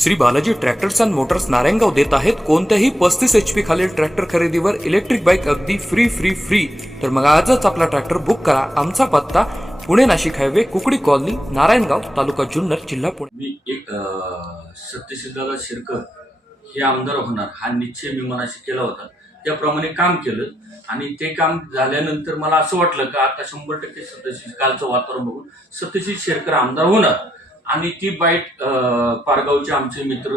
Shri Balaji tractors and motors Narayangaon देत आहेत. कोणत्याही पस्तीस एच पी खालील ट्रॅक्टर खरेदीवर इलेक्ट्रिक बाईक अगदी फ्री फ्री फ्री तर मग आजच आपला ट्रॅक्टर बुक करा. आमचा पत्ता पुणे नाशिक हायवे कुकडी कॉलनी नारायणगाव तालुका जुन्नर जिल्हा पुणे. मी एक अं, सत्यसिद्धाला शिरकर हे आमदार होणार. हा निश्चय मी मनाशी केला होता. त्याप्रमाणे काम केलं आणि ते काम झाल्यानंतर मला असं वाटलं का आता शंभर टक्के सत्यशील कालचं वातावरण बघून सत्यशील शेरकर आमदार होणार. आणि ती बाईट पारगावचे आमचे मित्र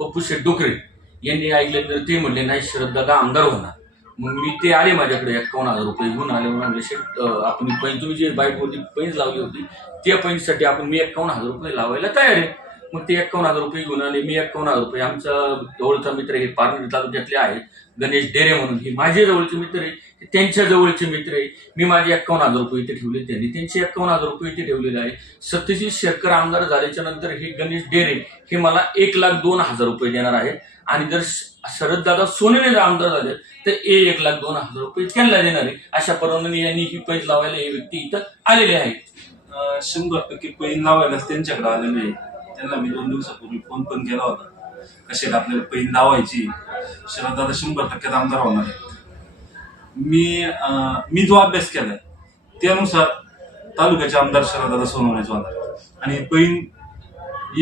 पप्पू शेठ डोकरे यांनी ऐकल्यानंतर ते म्हणले नाही शरद आमदार होणार. मग मी ते आले माझ्याकडे एकावन्न हजार रुपये घेऊन आले म्हणून म्हणले शेठ आपण पैन तुम्ही जी बाईट होती पैंज लावली होती त्या पैंजसाठी आपण मी एकावन्न हजार रुपये लावायला तयार आहे. मग ते एकावन्न हजार रुपये घेऊन आले मी एकावन्न हजार रुपये आमचा जवळचा मित्र हे पारनेर तालुक्यातले आहेत गणेश डेरे म्हणून हे माझे जवळचे मित्र आहे. त्यांच्या जवळचे मित्र आहे. मी माझे एकावन्न हजार रुपये इथे ठेवले त्यांनी. त्यांचे एकावन्न हजार रुपये इथे ठेवलेले आहे. सत्यजित शेरकर आमदार झाल्याच्यानंतर हे गणेश डेरे हे मला एक लाख दोन हजार रुपये देणार आहेत. आणि जर शरददादा सोनेने जर आमदार झाले तर ए एक लाख दोन हजार रुपये त्यांना देणार आहे. अशा परवानगी यांनी ही पैज लावायला हे व्यक्ती इथं आलेले आहेत. शंभर टक्के पैन लावायलाच त्यांच्याकडे आलेले आहे. त्यांना मी दोन दिवसापूर्वी फोन पण केला होता. कसे आपल्याला पैन लावायची? शरददादा शंभर टक्के आमदार होणार आहे. मी मी जो अभ्यास केलाय त्यानुसार तालुक्याचे आमदार शरददादा सोनवण्याचे होणार आणि बहीण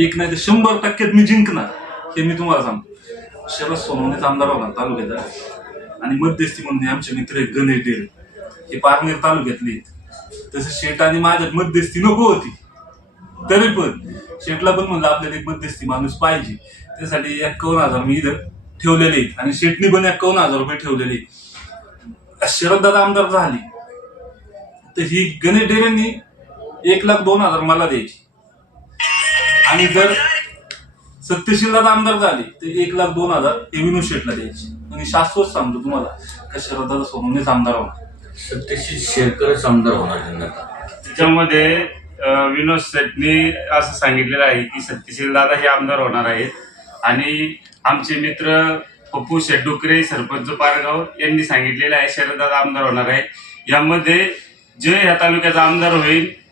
एक नाही तर शंभर टक्क्यात मी जिंकणार हे मी तुम्हाला सांगतो. शरद सोनवणेचा आमदार होणार तालुक्याचा. आणि मध्यस्थी म्हणून आमचे मित्र आहेत गणेश डेरे. हे पारनेर तालुक्यातले आहेत. तसं शेट आणि माझ्यात मध्यस्थी नको होती. तरी पण शेटला पण म्हणलं आपल्याला एक मध्यस्थी माणूस पाहिजे. त्यासाठी एकावन्न हजार मी इथं ठेवलेले आहेत. आणि शेटनी पण एकावन्न हजार रुपये ठेवलेले आहेत. शरददादा आमदार झाली. तर ही गणेश डेरेंनी एक लाख दोन हजार मला द्यायची. आणि जर सत्यशील दादा आमदार झाले तर एक लाख दोन हजार हे विनोद शेटला द्यायची. आणि शाश्वत सांगतो तुम्हाला का शरददादा सोनवणेच आमदार होणार. सत्यशील शेरकरच आमदार होणार त्याच्यामध्ये विनोद शेट्टी असं सांगितलेलं आहे की सत्यशील दादा हे आमदार होणार आहेत. आणि आमचे मित्र पप्पू शेड्डुकरे सरपंच पारगाव यांनी सांगितलेलं आहे शरदादा आमदार होणार आहे यामध्ये जे ह्या तालुक्याचा आमदार होईल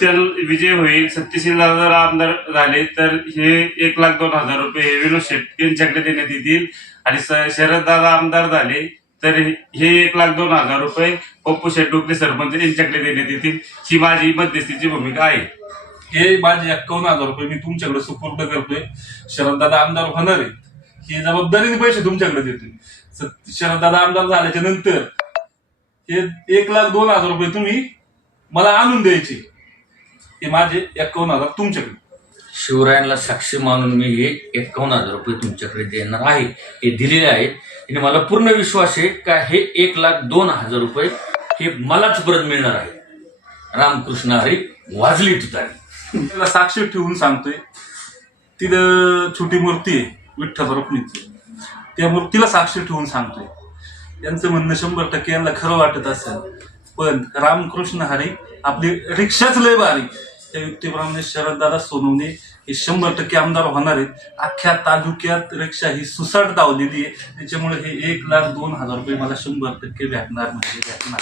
त्या विजय होईल सत्यशील दादा जर आमदार झाले तर हे एक लाख दोन हजार रुपये हे विनोद शेट्टी यांच्याकडे देण्यात येतील. आणि स- शरददादा आमदार झाले तर हे एक लाख दोन हजार रुपये पप्पू शेट्टुकले सरपंच यांच्याकडे देण्यात येतील. ही माझी मध्यस्थीची भूमिका आहे. हे माझे एक्कावन्न हजार रुपये मी तुमच्याकडे सुपूर्द करतोय. शरददादा आमदार होणार आहेत. ही जबाबदारीने पैसे तुमच्याकडे देतोय. स- शरददादा आमदार झाल्याच्यानंतर हे एक लाख दोन हजार रुपये तुम्ही मला आणून द्यायचे. हे माझे एक्कावन्न हजार तुमच्याकडे. शिवरायांना साक्षी मानून मी हे एकावन्न हजार रुपये तुमच्याकडे देणार आहे. हे दिलेले आहेत. आणि मला पूर्ण विश्वास आहे का हे एक लाख दोन हजार रुपये हे मलाच परत मिळणार आहे. रामकृष्ण हरी वाजली तुतारी. त्याला साक्षी ठेवून सांगतोय. तिथं छोटी मूर्ती आहे. विठ्ठल रुक्मिणीचं त्या मूर्तीला साक्षी ठेवून सांगतोय. यांचं म्हणणं शंभर टक्के यांना खरं वाटत असेल. पण रामकृष्ण हरी आपली रिक्षाच लय भारी. त्या व्यक्तीप्रमाणे शरददादा सोनवणे हे शंभर टक्के आमदार होणार आहेत. अख्ख्या तालुक्यात रिक्षा ही सुसाट धावलेली आहे. त्याच्यामुळे हे एक लाख दोन हजार रुपये मला शंभर टक्के भेटणार म्हणजे भेटणार.